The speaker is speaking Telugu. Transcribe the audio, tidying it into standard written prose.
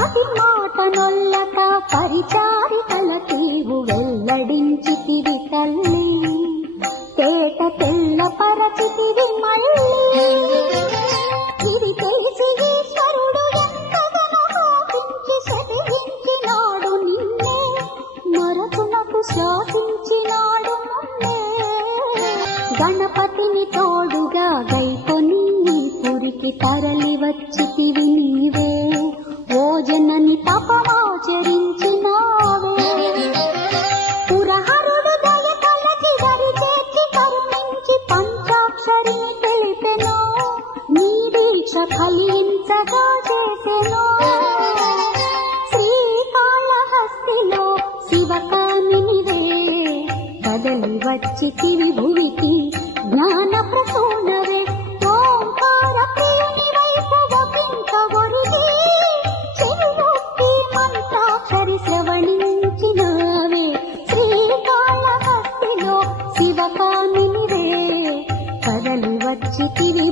పతి మాట నొల్లక పరిచారికల తీవు వెల్లడించితివి తల్లి, తేట తెల్ల పరచితివి మళ్ళీ. ఇది తెలిసి ఈశ్వరుడు ఎంతగానో మోహించి శపించినాడు నిన్నే, మరచునకు శాసించినాడు మొన్నే. గణపతిని తోడుగా గైకొని పురికి తరలి వచ్చితివి నీవే, ఓ జనని తపమాచరించినావే. పురహరుడు దయ తలకి దరి చేర్చి కరుణించి పంచాక్షరిని తెలిపెను, నీ దీక్ష ఫలించగా చేసెను. శ్రీకాళహస్తిలో శివకామినివే, కదలి వచ్చితివి భువికి జ్ఞాన ప్రసూనవే. ఓంకార ప్రియుని వైపు ఒకంత ఒరిగి చెవియొక్కి మంత్రాక్షరి శ్రవణించినావే. శ్రీకాళహస్తిలో శివకామినివే, కదలి వచ్చితివి